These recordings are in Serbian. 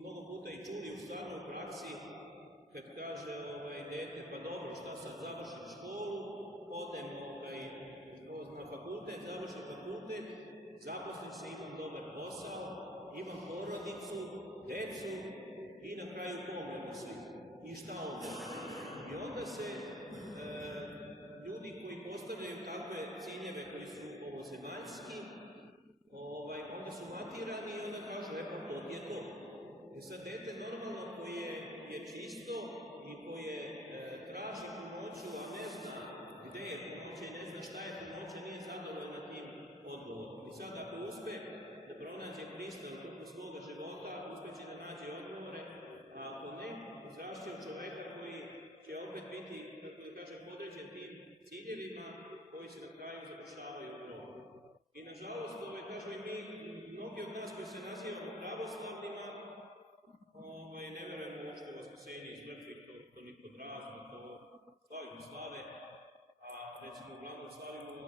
mnogo puta i čuli u stvarnoj praksi, kad kaže dete, pa dobro, šta sad, završim školu, odem na fakultet, završim fakultet, zaposlim se, imam dobar posao, imam porodicu, decu i na kraju pomremo svi. I šta onda? I onda se ljudi koji postavljaju takve ciljeve koji su ovozemaljski, onda su matirani i onda kažu, evo, to je to. I sad dete normalno koje je čisto i koje traži pomoću, a ne zna gde je pomoća i ne zna šta je pomoća, nije zadovoljna tim odgovorom. I sad ako uspe da pronađe Hrista u toku svoga života, uspeće da nađe odgovore, a ako ne, izrašće od čoveka koji će opet biti, kako da kažem, podređen tim ciljevima koji se na kraju završavaju u grobu. I nažalost, kažu i mi, mnogi od nas koji se nazivamo pravoslavnima, ne verujemo uopšte u vaskrsenje iz mrtvih, to niko drazno, to slavimo slave, a recimo uglavnom slavimo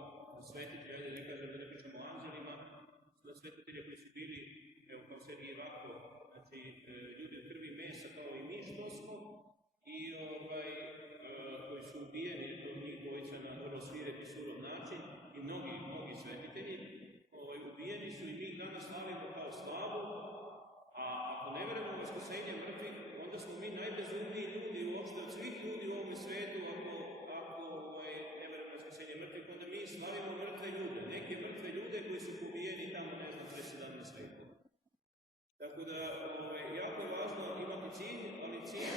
svetitelje, ne kažem da ne pričamo o anđelima, svetitelje koji su bili, evo kao Sergij Rako, znači ljudi od krvi i mesa, kao i mi što smo, i koji su ubijeni, njih dvojica na vrlo svirep i surov način, i mnogi svetitelji ubijeni su i mi ih danas slavimo kao slavu, a ako ne verujemo u vaskrsenje mrtvih, onda smo mi najbezumniji ljudi uopšte od svih ljudi u ovom svetu, ako ne verujemo u vaskrsenje mrtvih, onda mi slavimo mrtve ljude, neke mrtve ljude koji su pobijeni tamo, ne znam, pre 17 vekova. Tako da, jako je važno imati cilj, ali cilj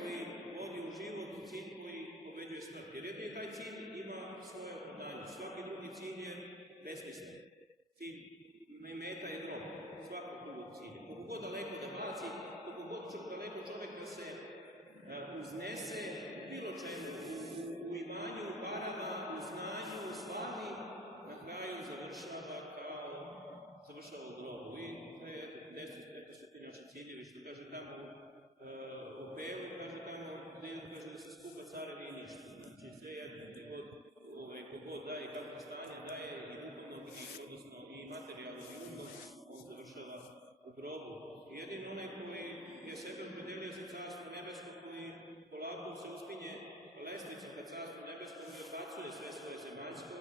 koji vodi u život, cilj koji pobeđuje smrt. Jer jedni taj cilj ima svoje opravdanje, svaki drugi cilj je besmislen. Cilj meta je grob, svakog drugog cilja. Koliko god daleko da baci, koliko god daleko čovjek da se uznese, bilo čemu, u imanju, u parama, u znanju, u slavi, na kraju završava u grobu. I to je, eto su ti naši ciljevi, što kaže tamo u Pelu, kaže tamo, kaže da se skupa carevi i ništa. Znači sve jedno, kogod daje kako stanje, daje i duhovno, odnosno i materijalno i umno, on završava u grobu. Jedino onaj koji je sebe opredelio za carstvo nebesko, koji polako se uspinje lestvica ka carstvu nebeskom i odbacuje sve svoje zemaljsko,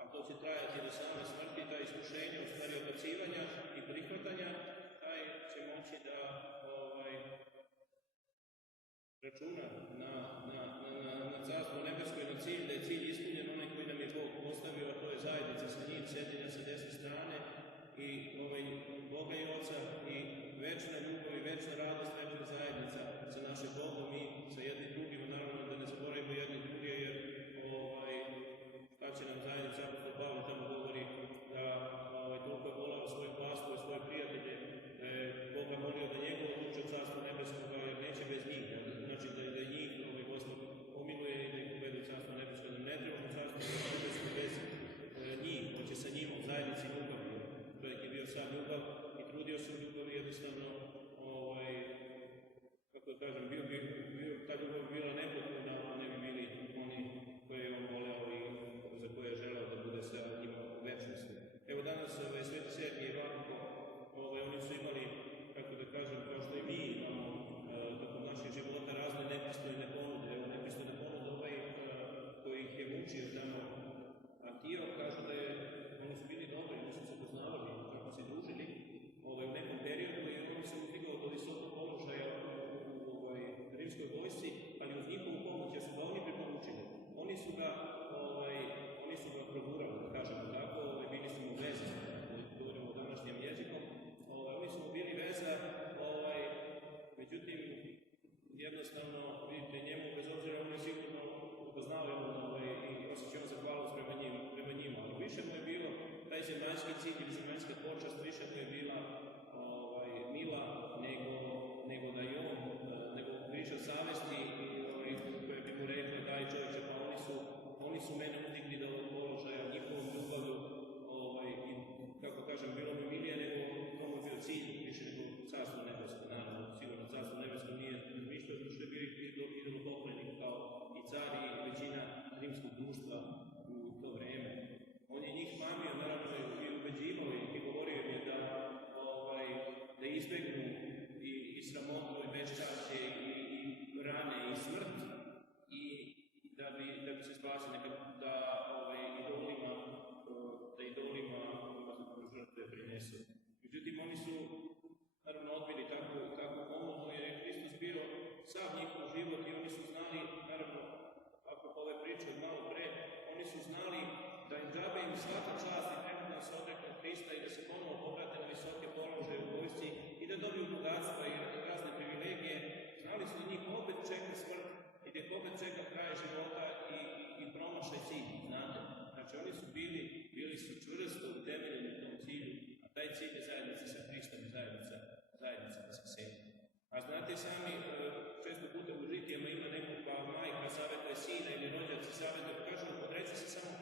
a to će trajati do same smrti, taj iskušenje, u stvari odbacivanja i prihvatanja, taj će moći da računa na carstvo nebesko i na cilj, da je cilj ispunjen, onaj koji nam je Bog postavio, a to je zajednica sa njim, sjedinja sa desne strane i Boga i Oca i večna ljubav i večna radost, večna zajednica sa našim Bogom i sa jednim drugima, naravno da ne zaboravimo jedni druge, jer šta će nam zajednica, apostol Pavle tamo govori da toliko je volao svoje pastor i svoje prijatelje, da je Boga molio da njegov odluči od carstva nebeskoga, jer neće bez njih, znači da njih Gospod pomiluje i da ih uvedu u carstvo nebesko, da ne trebamo carstvo nebesko bez njih, hoće sa njim u zajednici ljubavi. Čovjek je bio sam ljubav i trudio se u ljubavi, jednostavno, kako da kažem, ta ljubav bi bila nepotpuna, a ne bi bili oni koje je on voleo i za koje je želeo da bude sa njima u večnosti. Evo danas Sveti Sergij i Rako, oni su imali, kako da kažem, kao što i mi imamo tokom naših života razne nepristojne ponude. Evo nepristojne ponude koji ih je mučio tamo Antioh, kažu da oni su bili dobri, oni su se poznavali, kako se družili u nekom periodu i oni su utigao do visokog položaja u rimskoj vojsci, ali uz njihovu pomoć, jer su ga oni priporučili. Oni su ga progurali, da kažemo tako, bili su mu veza, govorimo o današnjem jezikom, oni su mu bili veza, međutim, jednostavno, vidite, njemu, bez obzira, on je sigurno upoznao i osjećao zahvalnost prema njima, ali više mu je bilo taj zemaljski cilj ili zemaljska počast, više mu je bila mila nego da je on, nego priča savesti koje bi mu rekli, daj čovječe, pa oni su mene udigli do ovog položaja, njihovom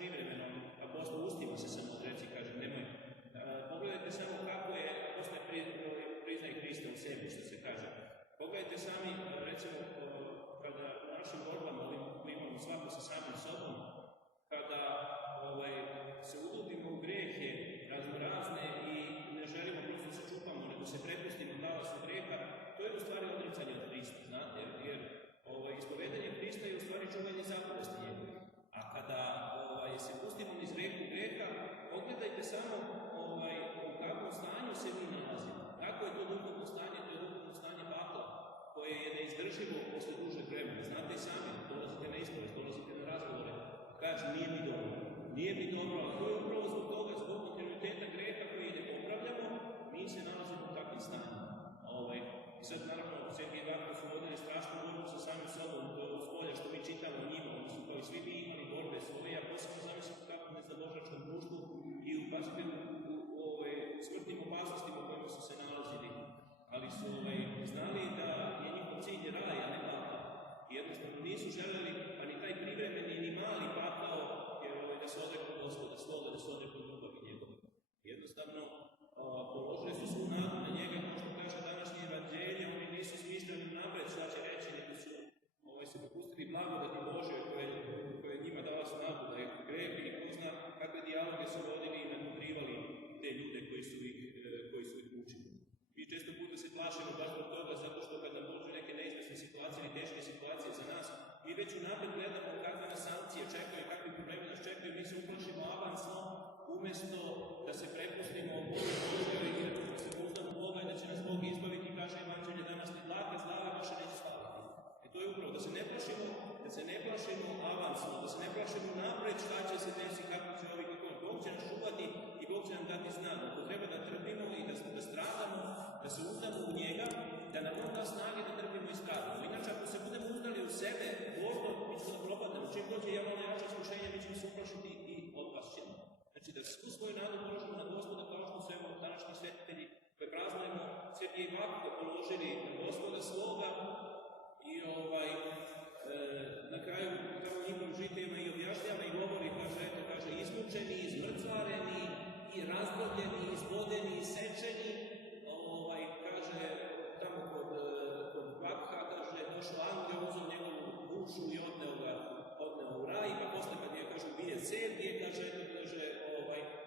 privremeno, apostol ustima se samo odreci, kaže, nemoj. Pogledajte samo kako je apostol priznaje Hrista u sebi, što se kaže. Pogledajte sami, recimo, kada u našim borbama imamo svako sa samim sobom, kada se udubimo u grehe raznorazne i ne želimo prosto se čupamo, nego se prepustimo talasu greha, to je u stvari odricanje od Hrista, znate, jer ispovedanje Hrista je u stvari čuvanje zapovesti njegove. A kada se pustimo niz reku greha, pogledajte samo u kakvom stanju se mi nalazimo. Kako je to duhovno stanje? To je duhovno stanje pakla, koje je neizdrživo posle dužeg vremena. Znate i sami, dolazite na ispovest, dolazite na razgovore, kaže nije mi dobro. Nije mi dobro, a to je upravo zbog toga, zbog kontinuiteta greha koji ne popravljamo, mi se nalazimo u takvim stanjima. I sad naravno, Sergij i Vaka su vodili strašnu borbu sa samim sobom s polja što mi čitamo o njima, oni su kao i svi mi imali borbe svoje, a posebno zamislite kako ne za božačkom društvu i upazite u smrtnim opasnostima u kojima su se nalazili. Ali su znali da je njihov cilj raj, a ne pakao. I jednostavno nisu želeli, pa ni taj privremeni, ni mali pakao, jer da se odreknu Gospoda sloga, da se odreknu ljubavi njegove. Jednostavno, položili su svu nadu na njega, kao što kaže današnje evanđelje, oni nisu smišljali napred šta će reći, nego su se popustili blagodati Božje koje njima dala snagu da je greh i ko zna kakve dijaloge su vodili i nadmudrivali te ljude koji su ih učili. Mi često puta se plašimo baš zbog toga, zato što kad nam dođu neke neizvesne situacije ili teške situacije za nas, mi već unapred gledamo kakve nas sankcije čekaju, kakvi problemi nas čekaju, mi se uplašimo avansno, umjesto da se prepustimo Bogu Božjoj i da se pouzdamo u Boga i da će nas Bog izbaviti, kaže evanđelje danas, ni dlaka zlava vaše neće spavati. To je upravo, da se ne plašimo avansno, da se ne plašimo napred šta će se desiti, kako će kako Bog će nas čuvati i Bog će nam dati snagu. To treba da trpimo i da stradamo, da se uzdamo u njega, da nam on da snage da trpimo i stradamo. Inače, ako se budemo uzdali u sebe, Božno, mi ćemo da propadnemo. Čim dođe javno jače iskušenje, mi ćemo se uplašiti i otpašćemo. Znači, da svu svoju nadu položimo na Gospoda, kao što su evo današnji svetitelji koje praznujemo, Sergij i Vaka položili na Gospoda svoga. I na kraju tamo njihovim žiteljima i objašnjava i govori, kaže, izmučeni, izmrcvareni, i razdrobljeni, izbodeni, isečeni, kaže, tamo kod Vakha, kaže, došao angel, uzeo njegovu dušu i odneo u raj, pa posle kad je, kaže, ubije Sergije, kaže,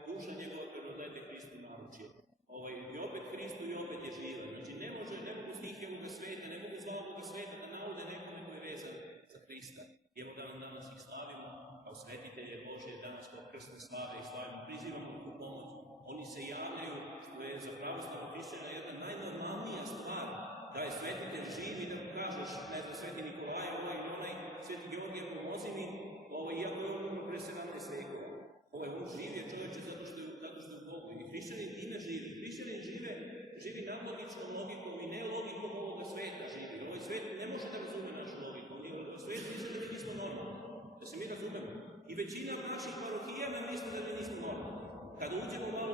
duša njegova prenodlete Hristu naručje. I opet Hristu i opet je živa. Znači, ne mogu stihe ovoga sveta, ne mogu zla ovoga sveta da naude nekome koji je vezan za Hrista. I evo danas ih slavimo kao svetitelje Božje, danas kao krstne slave ih slavimo, prizivamo ih u pomoć. Oni se javljaju, što je za pravoslavnog hrišćana jedna najnormalnija stvar, da je svetitelj živ i da mu kažeš, ne znam, sveti Nikolaj, ili onaj sveti Georgije, pomozi mi, iako je on umro pre 17 vekova. On živ je čovječe zato što je u Bogu. I hrišćanin time živi. Hrišćanin živi nadlogičnom logikom i ne logikom ovoga sveta živi. Ovaj svet ne može da razume našu logiku. Svet misli da mi nismo normalni. Da se mi razumemo. I većina naših parohijana misli da mi nismo normalni. Kada uđemo malo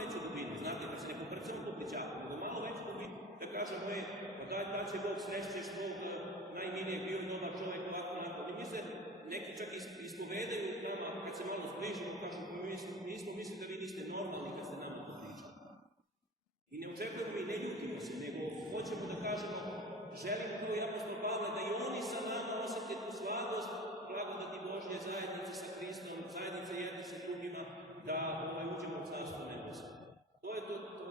veću dubinu, znate, kad se ne poprcamo po plićaku, nego malo veću dubinu, da kažemo, da će Bog srećeš, Bog najmilijeg bio dobar čovjek ovako nakon. I mi se neki čak ispovedaju nama, kad se malo zbližimo, kažu, nismo mislili da vi niste normalni kad ste nama to pričali. I ne očekujemo i ne ljutimo se, nego hoćemo da kažemo, želimo kao i apostol Pavle, da i oni sa nama osjete tu slabost, blagodati Božje, zajednice sa Hristom, zajednice jedni sa drugima, da uđemo u carstvo nebesko.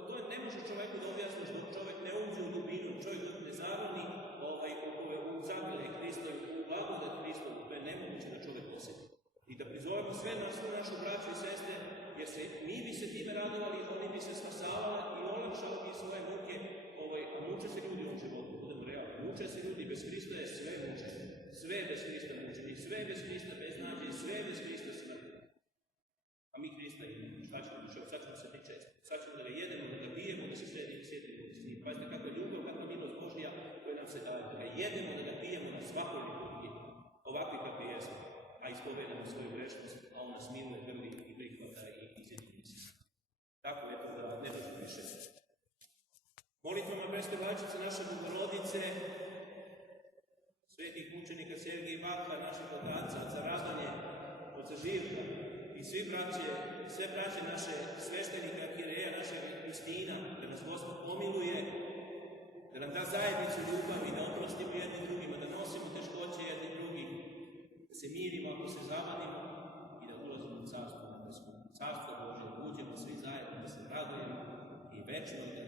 To ne može čoveku da objasni što čovek ne uđe u dubinu, čovjek ne zaroni u zagrlje Hrista i u blagodat Hrista, to je nemoguće da čovjek osjeti. I da prizovemo sve našu braću i sestre, jer mi bi se time radovali, oni bi se spasavali i olakšali bi svoje muke, a muče se ljudi u ovom životu, budemo realni. Muče se ljudi, bez Hrista je sve mučenje. Sve bez Hrista mučenje, sve bez Hrista beznađe, sve bez Hrista smrti. A mi Hrista imamo. Šta ćemo više? Sad ćemo se biti često. Sad ćemo da ga jedemo, da ga pijemo, da se sjedimo s njim. Pazite kakva je ljubav, kakva milost Božja koja nam se daje. Da ga jedemo, da ga pijemo na svakoj liturgiji. Ovakvi kakvi jesmo. A ispovedamo svoju grešnost, a on nas miluje, grli i prihvata i izjedini se. Tako je to da ne dođe više. Molitvama Prestovačice naše Bogorodice, svetih mučenika Sergija i Vaka, naših otaca, za razdanje oca Živka i sve braće naše sveštenika, arhijereja, naše Justina, da nas Gospod pomiluje, da nam da zajednicu ljubavi, da oprostimo jednim drugima, da nosimo teškoće jednim drugim, da se mirimo ako se zavadimo i da ulazimo u carstvo nebesko. Carstvo Božje, uđemo svi zajedno, da se radujemo i večno